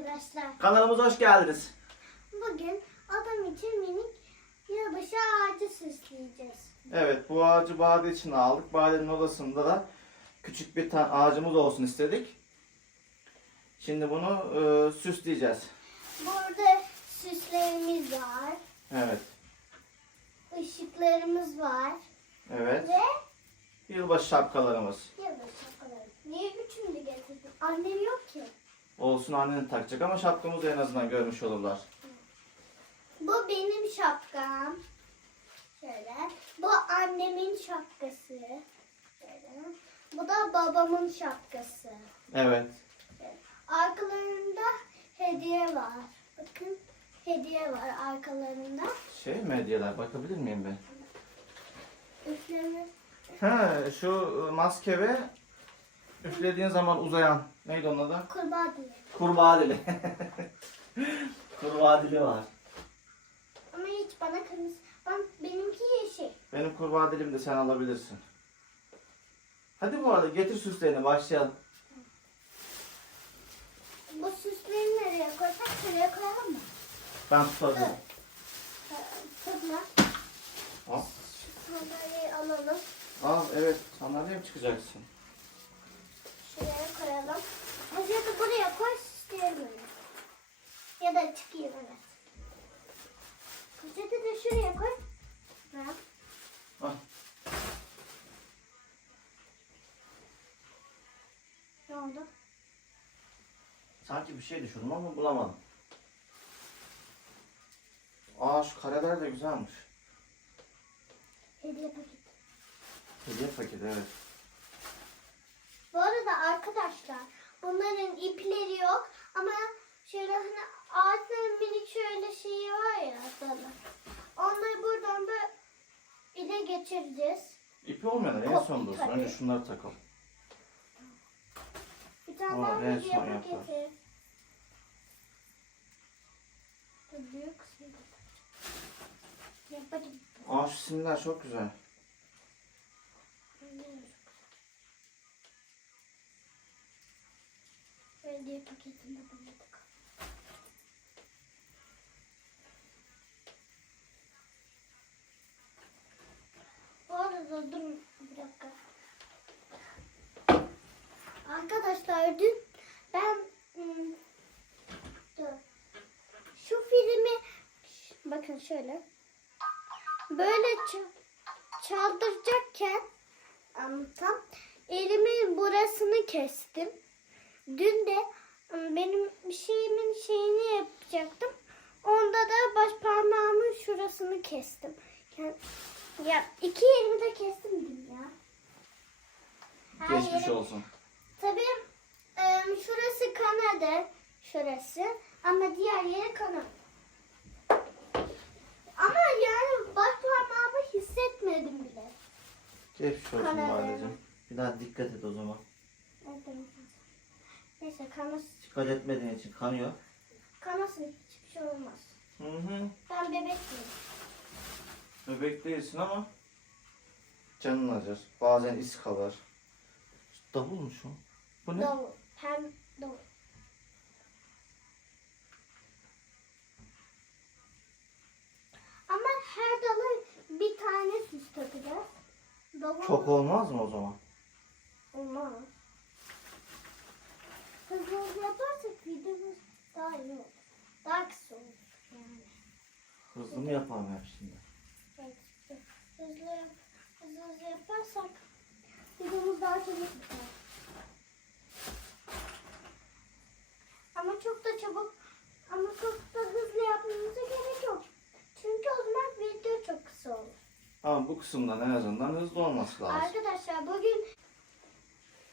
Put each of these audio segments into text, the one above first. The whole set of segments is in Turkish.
arkadaşlar. Kanalımıza hoş geldiniz. Bugün adam için minik yılbaşı ağacı süsleyeceğiz. Evet bu ağacı Bade için aldık. Bade'nin odasında da küçük bir ağacımız olsun istedik. Şimdi bunu e, süsleyeceğiz. Burada süslerimiz var, Evet. ışıklarımız var Evet. ve Yılbaşı şapkalarımız. yılbaşı şapkaları. Niye üçünü de getirdin? Annem yok ki. Olsun annen takacak ama şapkamızı en azından görmüş olurlar. Bu benim şapkam. Şöyle. Bu annemin şapkası. Şöyle. Bu da babamın şapkası. Evet. Arkalarında hediye var. Bakın hediye var arkalarında. Şey mi hediyeler bakabilir miyim ben? Üfleme. Ha şu e, maske ve üflediğin zaman uzayan neydi onun adı? Kurbağa dili. Kurbağa dili. Kurbağa dili var. Ama hiç bana kırmızı. Ben, benimki yeşil. Benim kurbağa dilimi de sen alabilirsin. Hadi bu arada getir süslerini başlayalım. Bu süsleri nereye koysak şuraya koyalım mı? Ben. Evet. Tutma. Al. Şu sandalyeyi alalım. Al evet sandalyeye mi çıkacaksın? Şuraya koyalım. Poşeti buraya koy öyle. Ya da çıkayım evet. Poşeti de şuraya koy. Ha. Al. Ne oldu? Sanki bir şey düşündüm ama bulamadım. Aa şu kareler de güzelmiş. Hediye paketi. Hediye paketi evet. Bu arada arkadaşlar bunların ipleri yok ama şöyle hani ağaçların minik şöyle şeyi var ya dalı. Onları buradan böyle ile geçireceğiz. İpi olmayan en son dursun. Önce şunları takalım. Bir tane Aa, daha en hediye son yapar. paketi. Dur, Büyük kısmı da Yapacağım. Aa şu simler çok güzel. Hediye paketini de böyle takalım. Bu arada dur bir dakika. Arkadaşlar dün ben hmm, şu filmi bakın şöyle böyle çaldıracakken am, tam elimin burasını kestim. Dün de am, benim şeyimin şeyini yapacaktım. Onda da baş parmağımın şurasını kestim. Yani, ya iki yerimi de kestim dün ya. Her Geçmiş yerim- olsun. Tabii e, şurası kanadı. Şurası. Ama diğer yeri kanadı. Ama yani baş parmağımı hissetmedim bile. Geçmiş olsun. Badeciğim. Bir daha dikkat et o zaman. Neyse kanas, Dikkat etmediğin için kanıyor. kanasın hiçbir şey olmaz. Hı hı. Ben bebek miyim? Bebek değilsin ama canın acır. Bazen iz kalır. Davul mu şu? Bu ne? Davul. Hem davul. Ama her dala bir tane süs takacağız. Davul Çok olmaz mı o zaman? Olmaz. Hızlı yaparsak videomuz daha iyi olur. Daha kısa olur yani. Hızlı mı yapalım hep şimdi? Evet. Hızlı, yap- hızlı hızlı yaparsak videomuz daha çabuk biter. Ama çok da çabuk ama çok da hızlı yapmamıza gerek yok. Çünkü o zaman video çok kısa olur. Ama bu kısımdan en azından hızlı olması lazım. Arkadaşlar bugün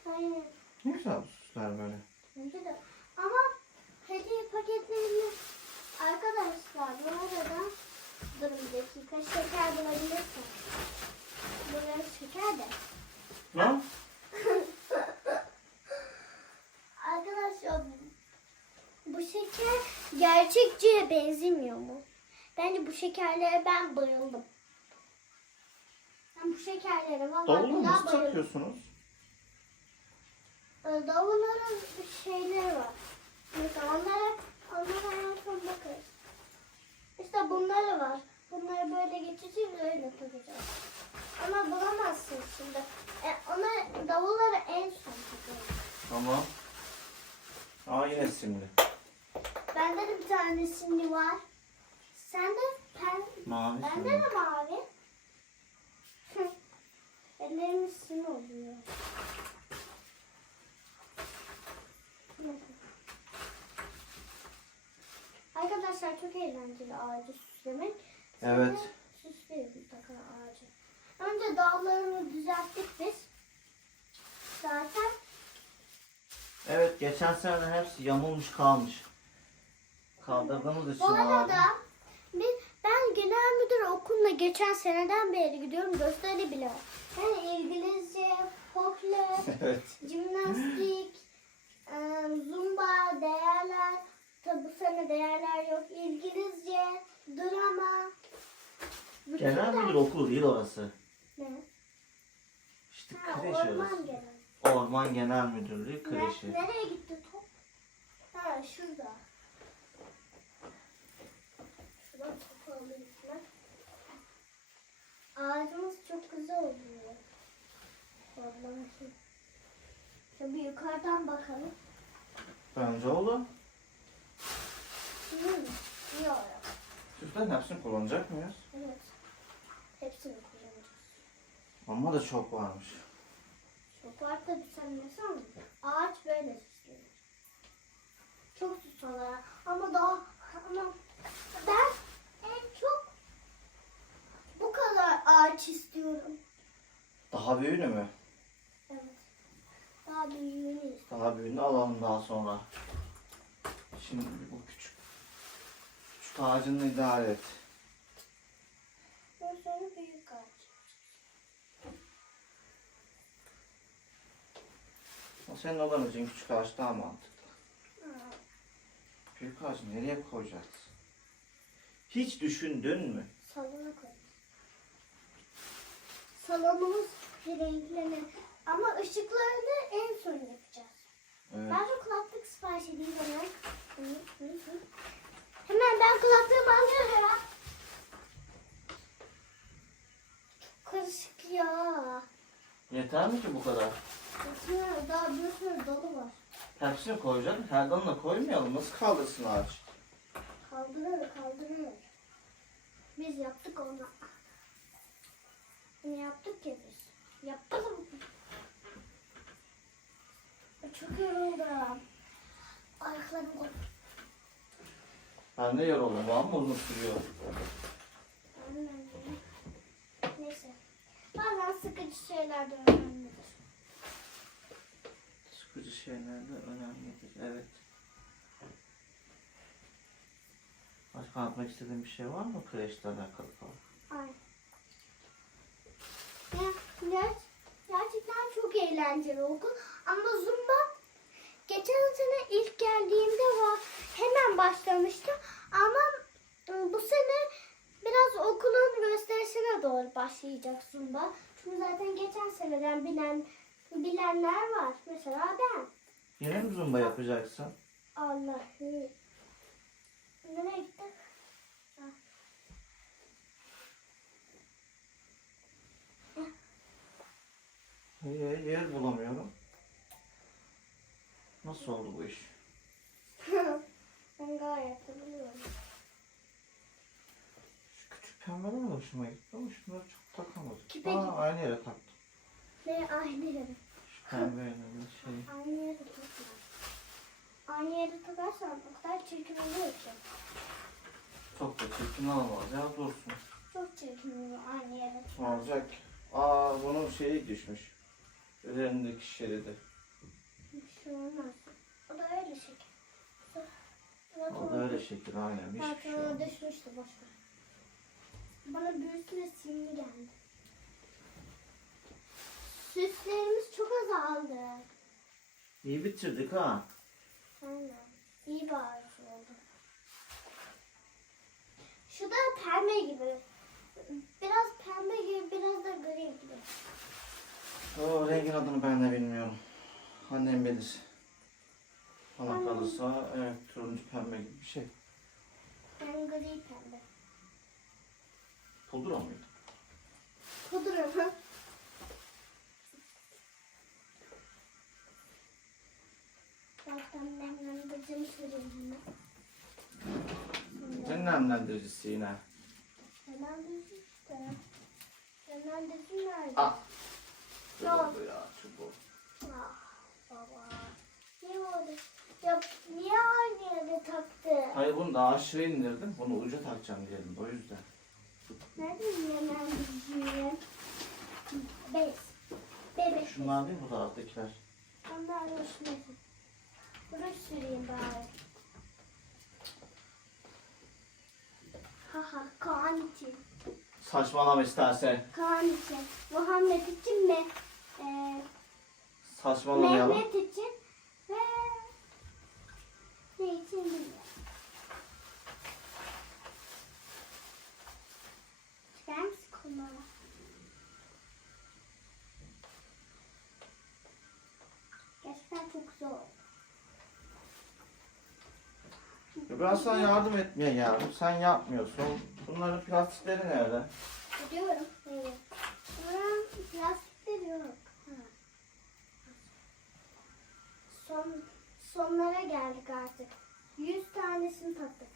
Hayır. Ne güzel bu süsler böyle. Bence de. Ama hediye paketlerini arkadaşlar bu arada durun bir dakika şeker bulabilirsin. Buraya şeker de. Ne? Arkadaşlar bu şeker gerçekçiye benzemiyor mu? Bence bu şekerlere ben bayıldım. Ben bu şekerlere vallahi Davulu billahi nasıl bayıldım. takıyorsunuz? davulların şeyleri var. Mesela onlara, onlara en son bakarız. İşte bunları var. Bunları böyle geçeceğiz öyle takacağız. Ama bulamazsın şimdi. E, ona davulları en son takıyoruz. Tamam. Aa yine simli. Bende de bir tane simli var. Sende pen... Mavi Bende de mavi. Ellerimiz sim oluyor. Arkadaşlar çok eğlenceli ağacı süslemek. Siz Evet. de Süsleyin mutlaka ağacı. Önce dallarını düzelttik biz. Zaten Evet geçen sene hepsi yamulmuş kalmış. Kaldırdığımız için Bu arada biz, ben genel müdür okuluna geçen seneden beri gidiyorum. Gösteri bile. Yani İngilizce, folklor, Evet. jimnastik, e, zumba, değerler. Değerler yok. İngilizce, drama. Bütün Genel ders- müdür okulu değil orası. Ne? İşte Ha, kreş orman orası. genel. Orman Genel Müdürlüğü Ne- kreşi. nereye gitti top? Ha şurada. Şuradan topu alayım ben. Ağacımız çok güzel oluyor. Vallahi. Bir yukarıdan bakalım. Bence oldu. Hı, yok. Süslerin hepsini kullanacak mıyız? Evet. Hepsini kullanacağız. Ama da çok varmış. Çok var tabii sen ne sandın? Ağaç böyle süslenir. Çok süslenir. Ama daha ama ben en çok bu kadar ağaç istiyorum. Daha büyüğünü mü? Evet. Daha büyüğünü istiyorum. Daha büyüğünü alalım daha sonra. Şimdi bu küçük. Ağacını idare et. Ben sonra büyük ağaç. O senin odan için küçük ağaç daha mantıklı. Ha. Büyük ağacı nereye koyacaksın? Hiç düşündün mü? Salona koyalım. Salonumuz renklenir. Ama ışıklarını en son yapacağız. Evet. Ben de kulaklık sipariş edeyim hemen. Hı, hı, hı. Hemen ben kulaklığımı alıyorum. Çok karışık ya. Yeter mi ki bu kadar? Bütün daha bir sürü dalı var. Hepsini koyacaksın. Her dalına koymayalım. Nasıl kaldırsın ağaç? Kaldırır kaldırır. Biz yaptık onu. Ne yaptık ya biz? Yapalım. Çok yoruldum. Ayaklarım koptu. Ben de yoruldum. Var mı uzun sürüyor? Neyse. Bazen sıkıcı şeyler de önemlidir. Sıkıcı şeyler de önemlidir. Evet. Başka anlatmak istediğin bir şey var mı kreşle alakalı falan? Ay. Ya, ger- gerçekten çok eğlenceli okul. Ama Zumba geçen sene ilk geldiğimde var. Başlamıştı. Ama ıı, bu sene biraz okulun gösterisine doğru başlayacak Zumba. Çünkü zaten geçen seneden bilen bilenler var. Mesela ben. Yine mi zumba yapacaksın? Allah'ım. Nereye gittik? Ha. Yer, yer bulamıyorum. Nasıl oldu bu iş? ben gayet de biliyorum. Şu küçük pembeler de hoşuma gitti ama şunları çok takamadım. Küpe Aa, gibi. aynı yere taktım. Ne aynı yere. Şu pembeyle şey. Aynı yere takma. Aynı yere takarsan o kadar çirkin oluyor ki. Çok da çirkin olmaz ya dursun. Çok çirkin oluyor aynı yere Ne olacak? Aa bunun şeyi düşmüş. Üzerindeki şeridi. Bir şey olmaz. O da öyle şekil. O da öyle şekil aynen. Zaten şey ona olmaz. düşmüştü boşver. Bana büyüsüne simli geldi. Süslerimiz çok azaldı. İyi bitirdik ha. Aynen. İyi bir ağaç oldu. Şu da pembe gibi. Biraz pembe gibi, biraz da gri gibi. O rengin adını ben de bilmiyorum. Annem bilir. Bana kalırsa evet turuncu pembe gibi bir şey. Ben gri pembe. Pudra mıydı? Pudra mı? Zaten nemlendiricimi süreyim hemen. Ne nemlendiricisi yine? Nemlendirici işte. Nemlendirici nerede? Ah. Yok. Ya çubuğu. Ah baba. Niye oldu? Ya niye aynı yere taktı? Hayır bunu daha aşağı indirdim. Bunu uca takacağım diyelim o yüzden. Nerede nemlendiriciyim? Bez. Bebek. Şunlar değil mi bu taraftakiler? Onlar da şuna. Bunu süreyim bari. Haha Kaan için. Saçmalama istersen. Kaan için. Muhammed için mi? Ee, Saçmalamayalım. Mehmet için ve ne için bilmiyorum. Çıkar mısın kumara? Gerçekten çok zor. Ben sana yardım etmeye geldim. Sen yapmıyorsun. Bunların plastikleri nerede? Biliyorum. Evet. Plastikleri yok. Son, sonlara geldik artık. Yüz tanesini taktık.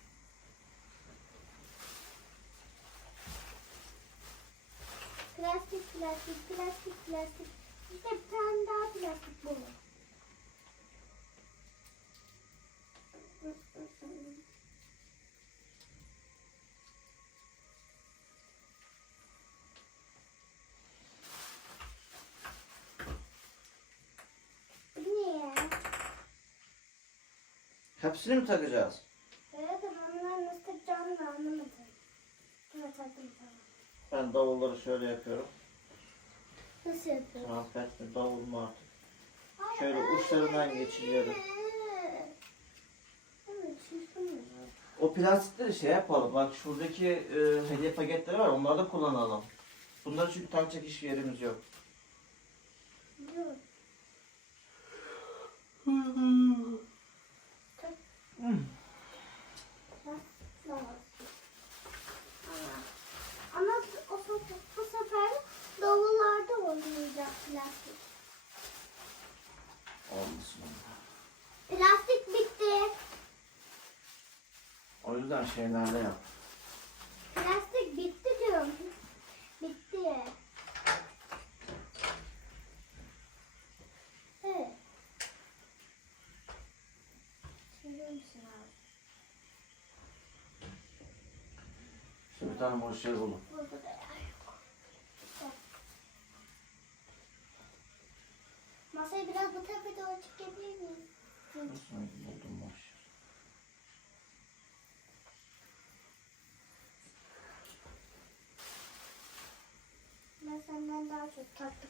Plastik, plastik, plastik, plastik. İşte bir tane daha plastik bulun. Hepsini mi takacağız? Evet ama bunları nasıl takacağımı da anlamadım. Evet taktım tamam. Ben davulları şöyle yapıyorum. Nasıl yapıyorsun? Transfer davul mu artık? Şöyle uçlarından geçiriyorum. Evet, şiştim Plastikleri şey yapalım. Bak şuradaki e, hediye paketleri var. Onları da kullanalım. Bunları çünkü takacak hiçbir yerimiz yok. Biliyorum. Sağ ol. Ama- Ama o sefer, bu sefer davullarda olmayacak plastik. Olmasın. Plastik bitti. O yüzden şeylerle yap. Plastik bitti diyorum. Bitti. Evet. Çeviriyor musun abi? İşte bir tane boş yer bulun. Burada da yer yok. Bak. Masayı biraz bu tarafa doğru çekebilir miyim? Nasıl buldum boş yer. Ben senden daha çok taktım.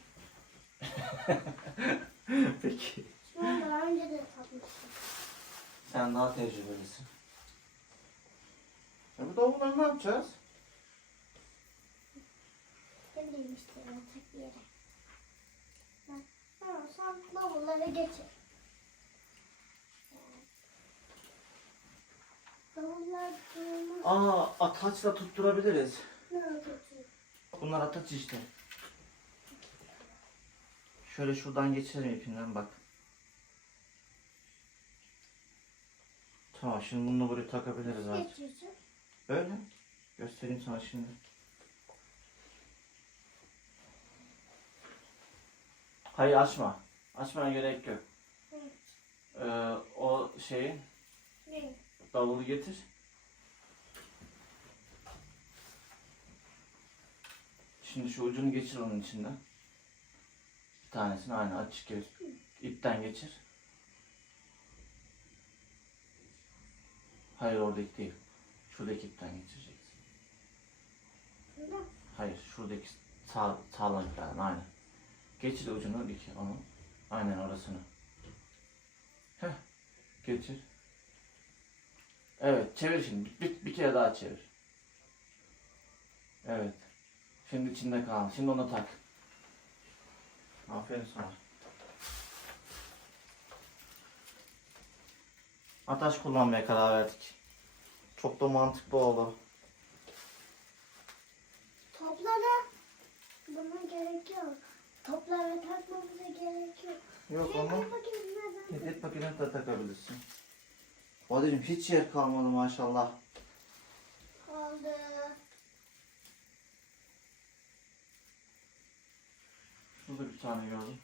Peki. Şunu daha önce de takmıştım. Sen daha tecrübelisin. E bu davulları ne yapacağız? Ne bileyim işte yatak yere. Ben, tamam sen davullara geçir. Davullar durmaz. Aa ataçla tutturabiliriz. Bunlar ataç işte. Şöyle şuradan geçirelim ipinden bak. Tamam şimdi bunu buraya takabiliriz artık. Böyle. Göstereyim sana şimdi. Hayır açma. Açmana gerek yok. Ee, o şeyi davulu getir. Şimdi şu ucunu geçir onun içinden. Bir tanesini aynı açık gez. İpten geçir. Hayır oradaki değil. Şuradaki ipten geçireceksin. Hayır şuradaki sağ, sağlam iplerden aynı. Geçir ucunu dik onu. Aynen orasını. Heh. Geçir. Evet çevir şimdi. Bir, bir kere daha çevir. Evet. Şimdi içinde kal. Şimdi onu tak. Aferin sana. Ataş kullanmaya karar verdik. Çok da mantıklı oldu. Toplara. Buna gerek yok. Toplara takmamıza gerek yok. Yok ama hediye paketini de takabilirsin. Badeciğim hiç yer kalmadı maşallah. kaldı. Şurada bir tane gördüm.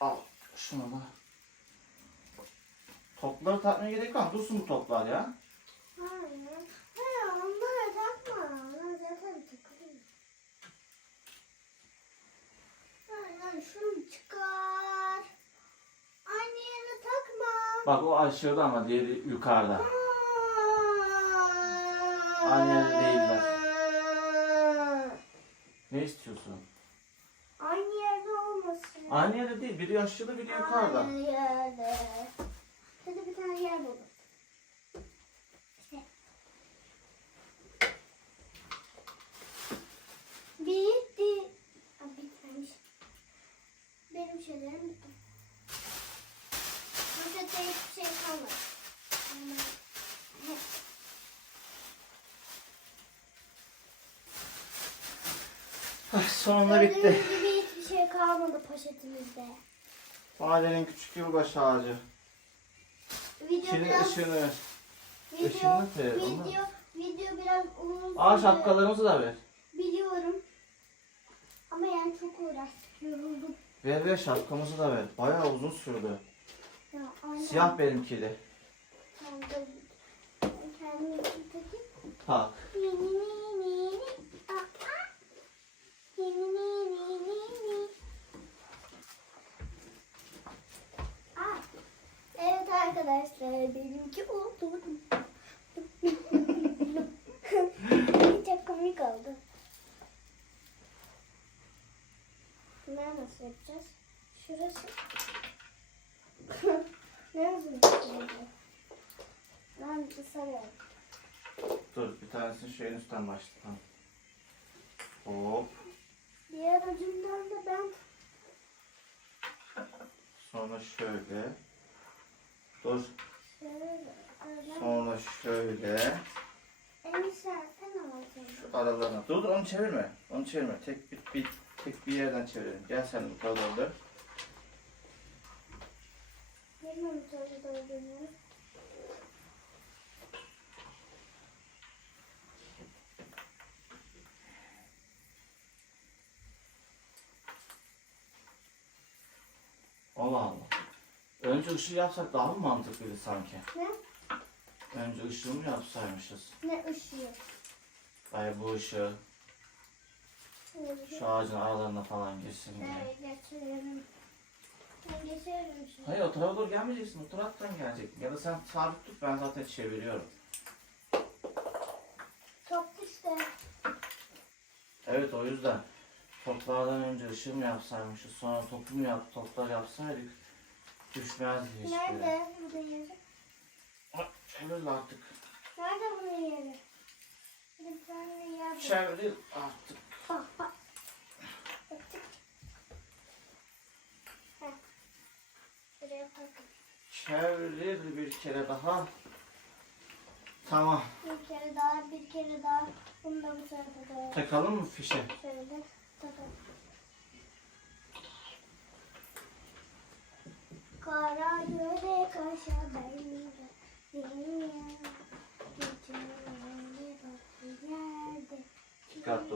Al şunu da. Topları takmaya gerek var mı? Dursun bu toplar ya. Hayır. Hayır onlara takma. Onlar zaten takılıyor. Hayır şunu çıkar. Aynı yere takma. Bak o aşağıda ama diğeri yukarıda. Aynı yerde değiller. Ne istiyorsun? Aynı yerde değil. Biri aşağıda biri yukarıda. Aynı yerde. Hadi bir tane yer bulalım. İşte. Bitti. Aa, bitmemiş. Benim şeylerim bitti. Poşette hiçbir şey kalmadı. Ah, sonunda bitti. Kalmadı poşetimizde. Mahallenin küçük yılbaşı ağacı. Video Şimdi biraz ışığını. video, ver, onu. video, video biraz uzun Aa sürdü. şapkalarımızı da ver. Biliyorum. Ama yani çok uğraştık. Yoruldum. Ver ver şapkamızı da ver. Bayağı uzun sürdü. Ya, aynen. Siyah benimki de. Ben de- ben kendime bir takayım. Tak. Ni, ni, ni, ni, ni. Aa, aa. Ni, ni, ni, ni, ni, ni. Aa. Evet arkadaşlar benimki oldu. Çok komik oldu. Bunları nasıl yapacağız? Şurası. ne nasıl yapacağız? Ben de sarıyorum. Dur bir tanesini en üstten başlayalım. Hop. Diğer ucundan da ben Sonra şöyle. Dur. Sonra şöyle. Şu aralarına. Dur dur onu çevirme. Onu çevirme. Tek bir, bir tek bir yerden çevirelim. Gel sen bu kadar olduğunu. Allah Allah. Önce ışığı yapsak daha mı mantıklıydı sanki? Ne? Önce ışığı mı yapsaymışız? Ne ışığı? Ay bu ışığı şu ağacın aralarına falan girsin diye. Ben şimdi. Hayır o tarafa doğru gelmeyeceksin. O taraftan geleceksin. Ya da sen sabit tut ben zaten çeviriyorum. Top işte. Evet o yüzden. Toplardan önce ışığı mı yapsaymışız? Sonra topu mu yap, toplar yapsaydık düşmezdi hiçbiri. Nerede bunun yeri? Çevir artık. Nerede bunun yeri? Bir tane yer bul. Çevir artık. Bak bak. Çevir bir kere daha. Tamam. Bir kere daha, bir kere daha. Bunu da bu tarafa doğru. Takalım mı fişe? Şöyle takalım. Kara göre kaşa Dünya Geceleri bak yerde. Dikkatli